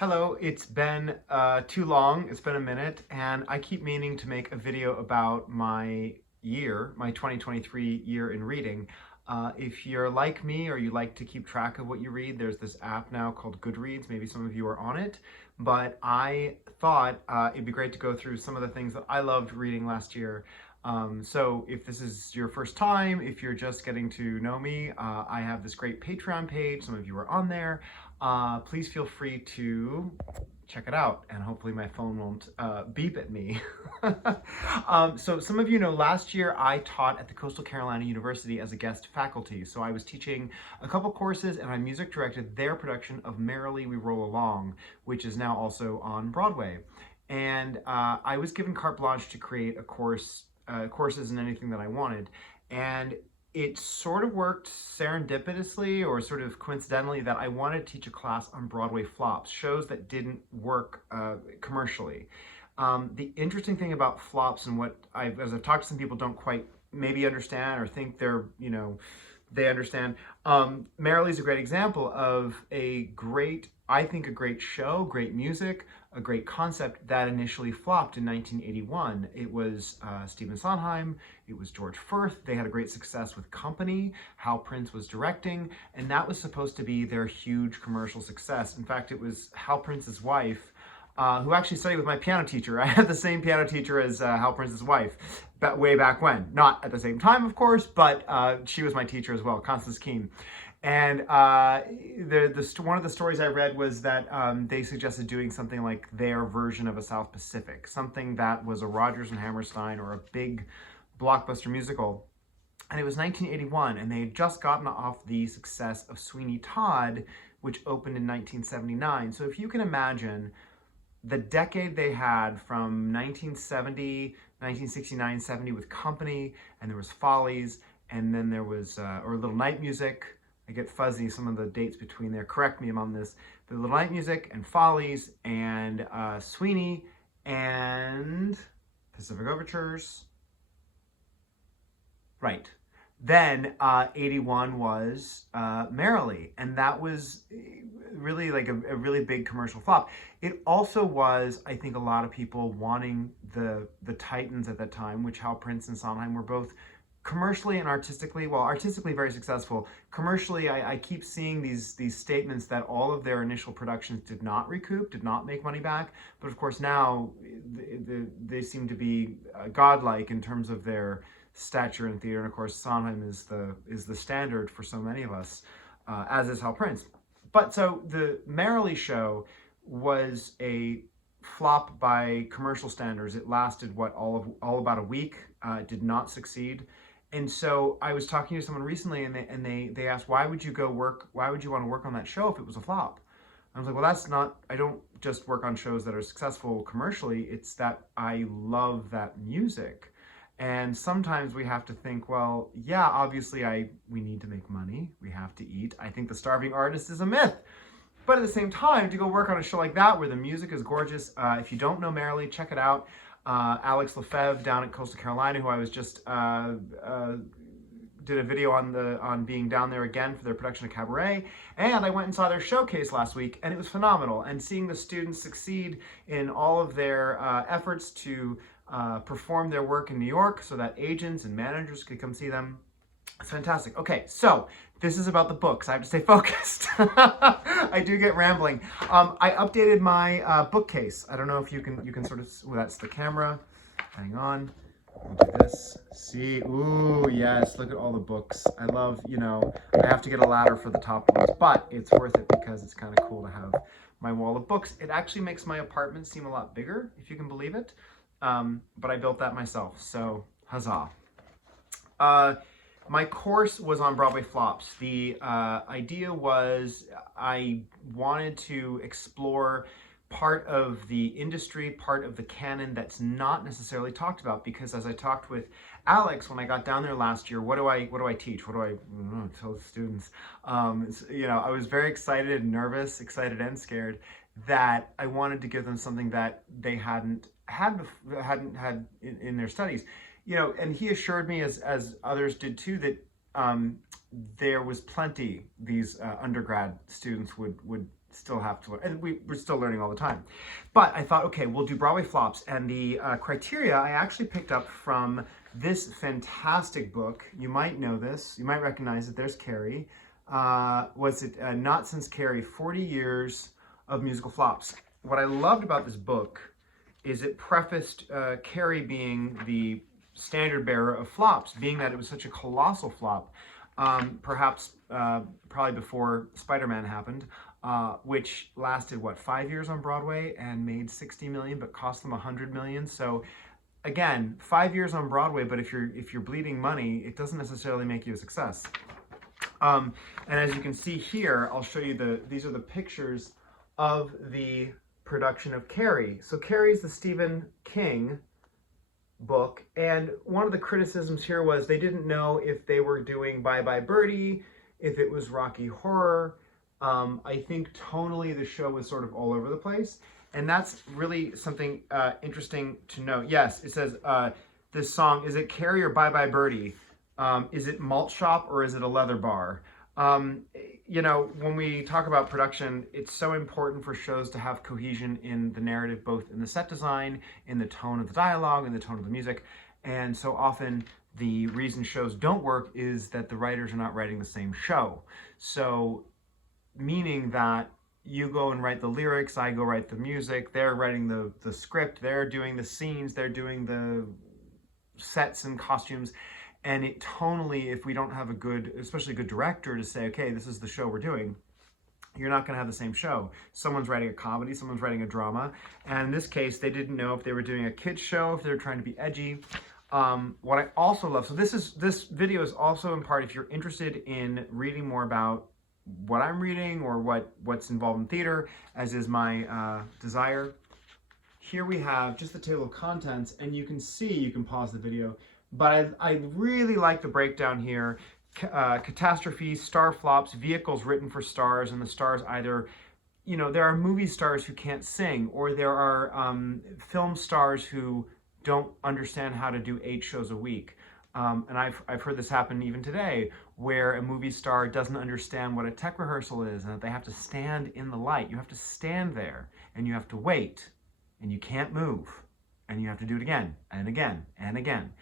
Hello, it's been too long, it's been a minute, and I keep meaning to make a video about my 2023 year in reading. If you're like me or you like to keep track of what you read, there's this app now called Goodreads. Maybe some of you are on it, but I thought it'd be great to go through some of the things that I loved reading last year. So if this is your first time, if you're just getting to know me, I have this great Patreon page. Some of you are on there. Please feel free to check it out, and hopefully my phone won't beep at me. So some of you know last year I taught at the Coastal Carolina University as a guest faculty. So I was teaching a couple courses and I music directed their production of Merrily We Roll Along, which is now also on Broadway. And I was given carte blanche to create a courses and anything that I wanted. And it sort of worked serendipitously or sort of coincidentally that I wanted to teach a class on Broadway flops, shows that didn't work commercially. The interesting thing about flops and as I've talked to some people, don't quite maybe understand or think they understand. Merrily's a great example of I think a great show, great music, a great concept that initially flopped in 1981. It was Stephen Sondheim, it was George Firth. They had a great success with Company. Hal Prince was directing, and that was supposed to be their huge commercial success. In fact, it was Hal Prince's wife, who actually studied with my piano teacher. I had the same piano teacher as Hal Prince's wife, way back when. Not at the same time, of course, but she was my teacher as well, Constance Keene. And one of the stories I read was that they suggested doing something like their version of a South Pacific, something that was a Rodgers and Hammerstein or a big blockbuster musical. And it was 1981, and they had just gotten off the success of Sweeney Todd, which opened in 1979. So if you can imagine the decade they had from 1970, 1969, 70 with Company, and there was Follies, and then there was, or Little Night Music. I get fuzzy some of the dates between there. Correct me on this. The Little Night Music and Follies and Sweeney and Pacific Overtures. Right. Then 81 was Merrily, and that was really like a really big commercial flop. It also was, I think, a lot of people wanting the Titans at that time, which Hal Prince and Sondheim were both commercially and artistically, well, artistically very successful. Commercially, I keep seeing these statements that all of their initial productions did not recoup, did not make money back. But of course now they seem to be godlike in terms of their stature in theater. And of course, Sondheim is the standard for so many of us, as is Hal Prince. But so the Merrily show was a flop by commercial standards. It lasted all about a week. It did not succeed. And so I was talking to someone recently, and they asked, why would you want to work on that show if it was a flop? I was like, well, I don't just work on shows that are successful commercially, it's that I love that music. And sometimes we have to think, well, yeah, obviously we need to make money, we have to eat. I think the starving artist is a myth. But at the same time, to go work on a show like that where the music is gorgeous, if you don't know Merrily, check it out. Alex Lefebvre down at Coastal Carolina, who I was just did a video on being down there again for their production of Cabaret, and I went and saw their showcase last week, and it was phenomenal. And seeing the students succeed in all of their efforts to perform their work in New York so that agents and managers could come see them, it's fantastic. Okay, so this is about the books. I have to stay focused. I do get rambling. I updated my bookcase. I don't know if you can sort of, well, that's the camera. Hang on. I'll do this. See, ooh, yes, look at all the books. I love, I have to get a ladder for the top ones, but it's worth it because it's kind of cool to have my wall of books. It actually makes my apartment seem a lot bigger, if you can believe it. But I built that myself, so huzzah. My course was on Broadway flops. The idea was I wanted to explore part of the industry, part of the canon that's not necessarily talked about, because as I talked with Alex when I got down there last year, what do I teach? What do I tell the students? I was very excited and nervous, excited and scared, that I wanted to give them something that they hadn't had in their studies. And he assured me, as others did too, that there was plenty these undergrad students would still have to learn, and we're still learning all the time. But I thought, okay, we'll do Broadway flops, and the criteria I actually picked up from this fantastic book. You might know this, you might recognize it. There's Carrie. Was it Not Since Carrie, 40 Years of Musical Flops. What I loved about this book is it prefaced Carrie being the standard bearer of flops, being that it was such a colossal flop, perhaps probably before Spider-Man happened, which lasted, what, 5 years on Broadway and made 60 million, but cost them 100 million. So again, 5 years on Broadway, but if you're bleeding money, it doesn't necessarily make you a success. And as you can see here, I'll show you these are the pictures of the production of Carrie. So Carrie's the Stephen King book, and one of the criticisms here was they didn't know if they were doing Bye Bye Birdie, if it was Rocky Horror. I think tonally the show was sort of all over the place, and that's really something interesting to note. Yes, it says this song, is it Carrie or Bye Bye Birdie? Is it malt shop or is it a leather bar? You know, when we talk about production, it's so important for shows to have cohesion in the narrative, both in the set design, in the tone of the dialogue, in the tone of the music. And so often the reason shows don't work is that the writers are not writing the same show. So meaning that you go and write the lyrics, I go write the music, they're writing the script, they're doing the scenes, they're doing the sets and costumes. And it tonally, if we don't have a good, especially a good director to say, okay, this is the show we're doing, you're not going to have the same show. Someone's writing a comedy, someone's writing a drama. And in this case, they didn't know if they were doing a kids show, if they were trying to be edgy. What I also love, so this video is also in part, if you're interested in reading more about what I'm reading or what's involved in theater, as is my desire. Here we have just the table of contents, and you can see, you can pause the video, but I really like the breakdown here. Catastrophe, star flops, vehicles written for stars, and the stars either, you know, there are movie stars who can't sing, or there are film stars who don't understand how to do 8 shows a week. And I've heard this happen even today, where a movie star doesn't understand what a tech rehearsal is, and that they have to stand in the light. You have to stand there, and you have to wait, and you can't move, and you have to do it again, and again, and again.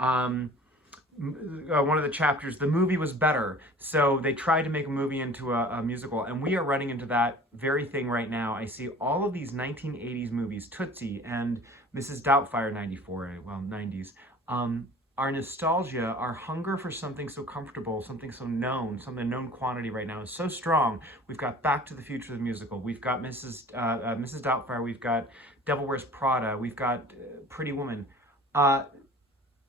One of the chapters, the movie was better, so they tried to make a movie into a musical, and we are running into that very thing right now. I see all of these 1980s movies, Tootsie and Mrs. Doubtfire, 94, well, 90s, our nostalgia, our hunger for something so comfortable, something so known, something known quantity right now is so strong. We've got Back to the Future, the musical. We've got Mrs. Doubtfire. We've got Devil Wears Prada. We've got Pretty Woman.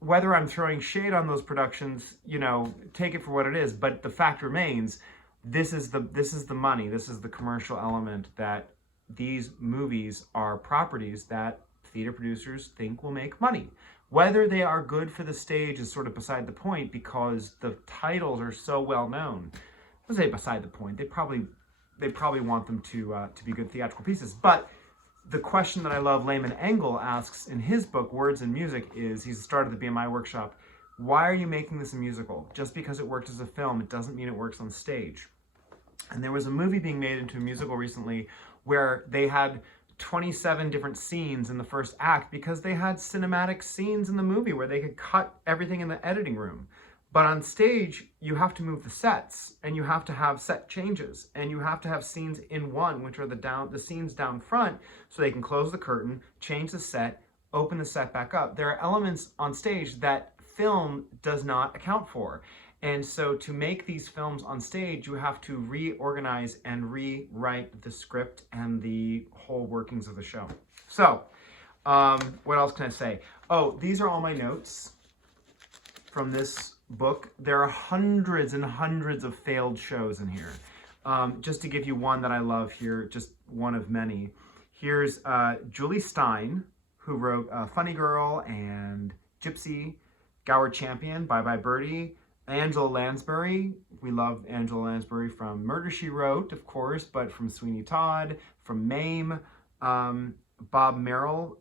Whether I'm throwing shade on those productions, you know, take it for what it is. But the fact remains, this is the money. This is the commercial element, that these movies are properties that theater producers think will make money. Whether they are good for the stage is sort of beside the point, because the titles are so well known. Let's say beside the point. They probably want them to be good theatrical pieces. But the question that I love Layman Engel asks in his book, Words and Music, is, he's started the BMI workshop, why are you making this a musical? Just because it worked as a film, it doesn't mean it works on stage. And there was a movie being made into a musical recently where they had 27 different scenes in the first act because they had cinematic scenes in the movie where they could cut everything in the editing room. But on stage, you have to move the sets, and you have to have set changes, and you have to have scenes in one, which are the scenes down front, so they can close the curtain, change the set, open the set back up. There are elements on stage that film does not account for. And so to make these films on stage, you have to reorganize and rewrite the script and the whole workings of the show. So, what else can I say? Oh, these are all my notes from this book. There are hundreds and hundreds of failed shows in here. Just to give you one that I love here, just one of many. Here's Julie Stein, who wrote Funny Girl and Gypsy, Gower Champion, Bye Bye Birdie, Angela Lansbury. We love Angela Lansbury from Murder, She Wrote, of course, but from Sweeney Todd, from Mame. Bob Merrill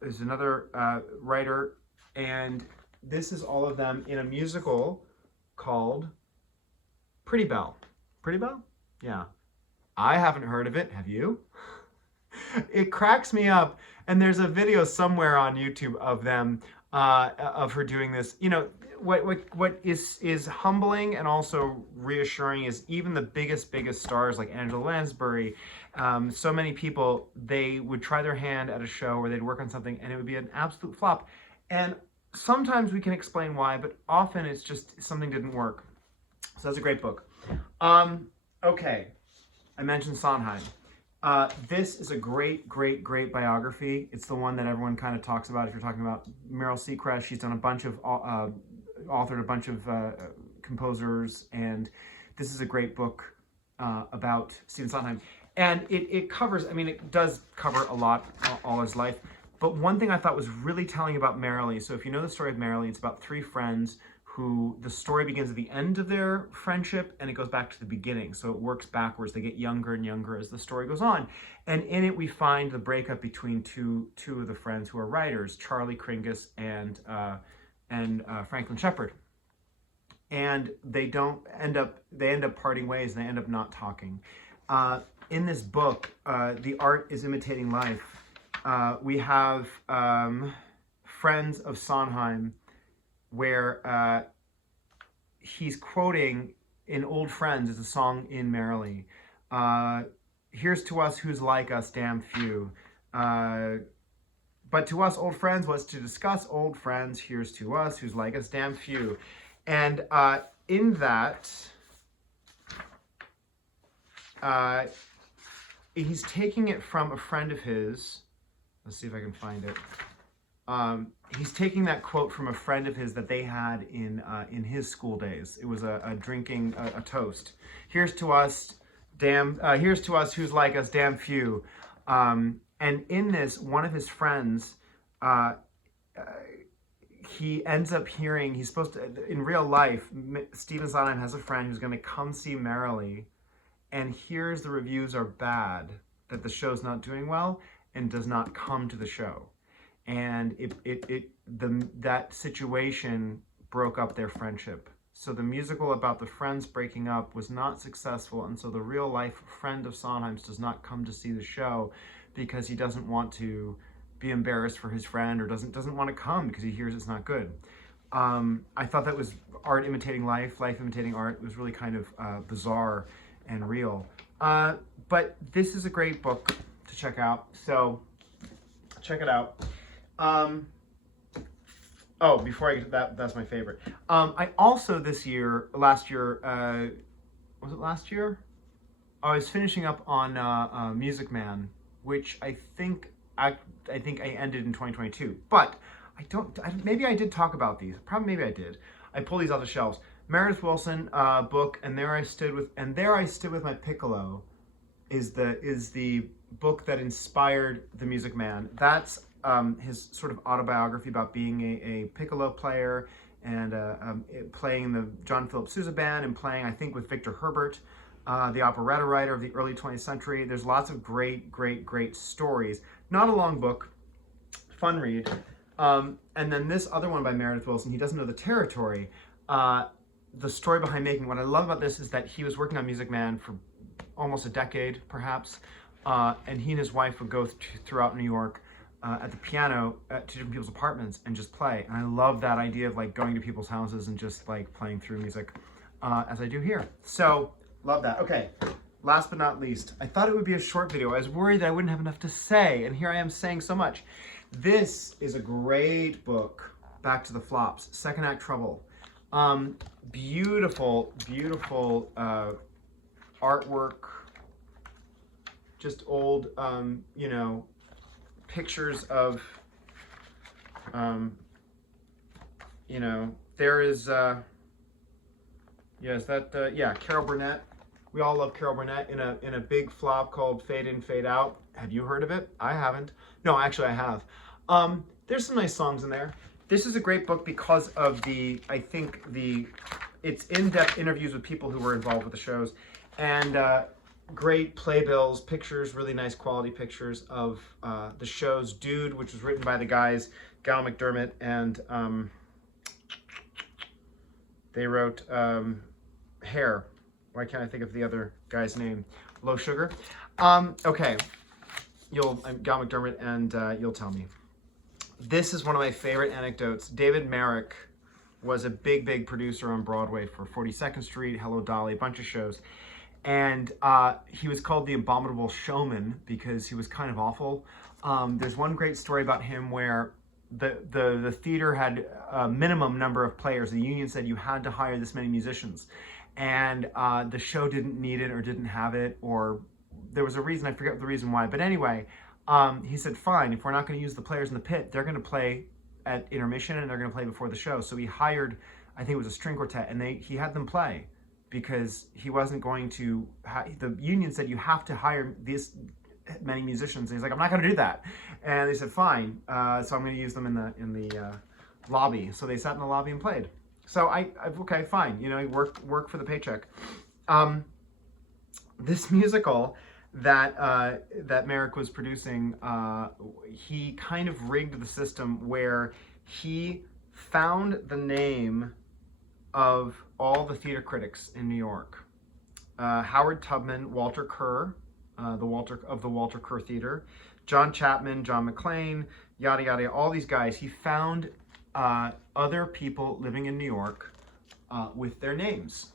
is another writer, and this is all of them in a musical called Pretty Belle. Pretty Belle? Yeah. I haven't heard of it. Have you? It cracks me up. And there's a video somewhere on YouTube of them, of her doing this. You know, what is humbling and also reassuring is even the biggest stars like Angela Lansbury, so many people, they would try their hand at a show or they'd work on something and it would be an absolute flop. And sometimes we can explain why, but often it's just something didn't work. So that's a great book. Okay, I mentioned Sondheim. This is a great biography. It's the one that everyone kind of talks about. If you're talking about Meryl Seacrest, she's done a bunch of, authored a bunch of composers, and this is a great book about Stephen Sondheim. And it covers, I mean, it does cover a lot, all his life. But one thing I thought was really telling about Merrily, so if you know the story of Merrily, it's about three friends who the story begins at the end of their friendship and it goes back to the beginning. So it works backwards. They get younger and younger as the story goes on. And in it, we find the breakup between two of the friends who are writers, Charlie Kringus and Franklin Shepard. And they end up parting ways, and they end up not talking. In this book, The Art is Imitating Life, we have Friends of Sondheim, where he's quoting in Old Friends, it's a song in Merrily. Here's to us who's like us, damn few. But to us old friends, what's to discuss? Old friends, here's to us who's like us, damn few. And in that, he's taking it from a friend of his. Let's see if I can find it. He's taking that quote from a friend of his that they had in his school days. It was a drinking a toast. Here's to us who's like us, damn few. And in this, one of his friends, he ends up hearing, he's supposed to, in real life, Stephen Sondheim has a friend who's going to come see Merrily and hears the reviews are bad, that the show's not doing well, and does not come to the show. And that situation broke up their friendship. So the musical about the friends breaking up was not successful, and so the real life friend of Sondheim's does not come to see the show because he doesn't want to be embarrassed for his friend, or doesn't want to come because he hears it's not good. I thought that was art imitating life, life imitating art. It was really kind of bizarre and real. But this is a great book to check out, so check it out. Oh, before I get to that, that's my favorite. I also last year, was it last year? I was finishing up on Music Man, which I think I ended in 2022. But maybe I did talk about these. Maybe I did. I pulled these off the shelves. Meredith Willson book, and there I stood with my piccolo, is the book that inspired The Music Man. That's his sort of autobiography about being a piccolo player and playing the John Philip Sousa band and playing, I think, with Victor Herbert, the operetta writer of the early 20th century. There's lots of great stories. Not a long book, fun read. And then this other one by Meredith Willson, He Doesn't Know the Territory. The story behind making, what I love about this is that he was working on Music Man for almost a decade, perhaps, and he and his wife would go throughout New York at the piano to different people's apartments and just play. And I love that idea of like going to people's houses and just like playing through music as I do here. So love that. Okay, last but not least, I thought it would be a short video. I was worried that I wouldn't have enough to say, and here I am saying so much. This is a great book, Back to the Flops, Second Act Trouble. Beautiful artwork, just old, you know, pictures of, you know, there is, yes, that, yeah, Carol Burnett. We all love Carol Burnett in a big flop called Fade In, Fade Out. Have you heard of it? I haven't. No, actually I have. There's some nice songs in there. This is a great book because of it's in-depth interviews with people who were involved with the shows, and great playbills, pictures, really nice quality pictures of the shows. Dude, which was written by the guys Gal McDermott, and they wrote Hair. Why can't I think of the other guy's name? low sugar. Okay, I'm Gal McDermott, and you'll tell me. This is one of my favorite anecdotes. David Merrick was a big producer on Broadway for 42nd Street, Hello Dolly, a bunch of shows. And he was called the Abominable Showman because he was kind of awful. There's one great story about him where the theater had a minimum number of players. The union said you had to hire this many musicians. And the show didn't need it or didn't have it, or there was a reason, I forget the reason why. But anyway, he said, fine, if we're not going to use the players in the pit, they're going to play at intermission and they're going to play before the show. So he hired, I think it was a string quartet, and he had them play because he wasn't going to, the union said you have to hire these many musicians. And he's like, I'm not going to do that. And they said, fine, so I'm going to use them in the lobby. So they sat in the lobby and played. So okay, fine, you know, work for the paycheck. This musical that Merrick was producing, he kind of rigged the system where he found the name of all the theater critics in New York. Howard Tubman, Walter Kerr, the Walter Kerr Theater, John Chapman, John McClane, yada yada, all these guys. He found other people living in New York with their names.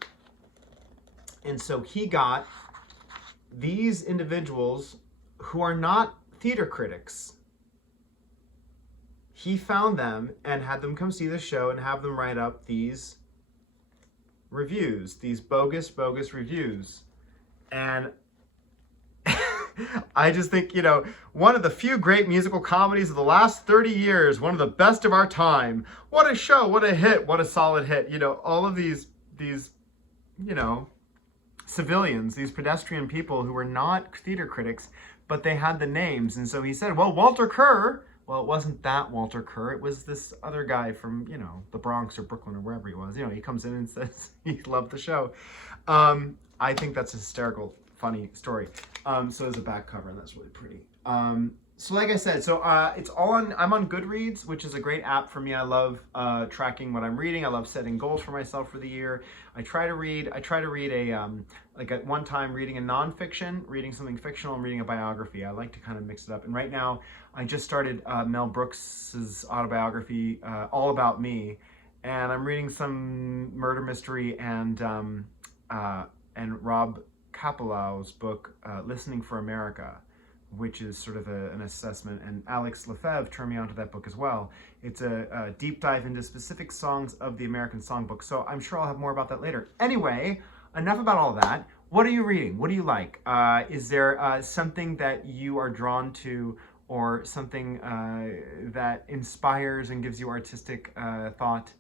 And so he got these individuals who are not theater critics. He found them and had them come see the show and have them write up these reviews, these bogus reviews. And I just think, you know, one of the few great musical comedies of the last 30 years, one of the best of our time. What a show, what a hit, what a solid hit. You know, all of these, you know, civilians, these pedestrian people who were not theater critics, but they had the names. And so he said, well, Walter Kerr, well, it wasn't that Walter Kerr. It was this other guy from, you know, the Bronx or Brooklyn or wherever he was. You know, he comes in and says he loved the show. I think that's a hysterical, funny story. So there's a back cover, and that's really pretty. So like I said, so it's all on, I'm on Goodreads, which is a great app for me. I love tracking what I'm reading. I love setting goals for myself for the year. I try to read a, like at one time reading a nonfiction, reading something fictional, and reading a biography. I like to kind of mix it up. And right now, I just started Mel Brooks's autobiography, All About Me. And I'm reading some murder mystery and Rob Kapilow's book, Listening for America, which is sort of an assessment, and Alex Lefebvre turned me onto that book as well. It's a deep dive into specific songs of the American Songbook, so I'm sure I'll have more about that later. Anyway, enough about all that. What are you reading? What do you like? Is there something that you are drawn to, or something that inspires and gives you artistic thought?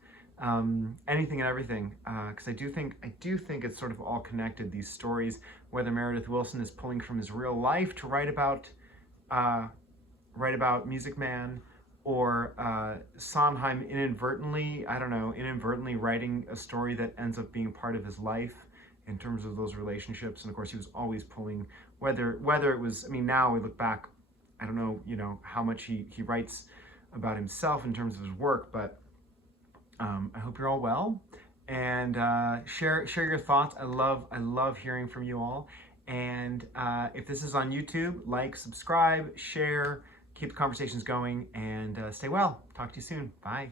Anything and everything, because I do think it's sort of all connected, these stories, whether Meredith Willson is pulling from his real life to write about Music Man, or Sondheim inadvertently writing a story that ends up being part of his life in terms of those relationships. And of course, he was always pulling, whether it was, I mean, now we look back, I don't know, you know, how much he writes about himself in terms of his work, but I hope you're all well, and share your thoughts. I love hearing from you all. And if this is on YouTube, like, subscribe, share, keep the conversations going, and stay well. Talk to you soon. Bye.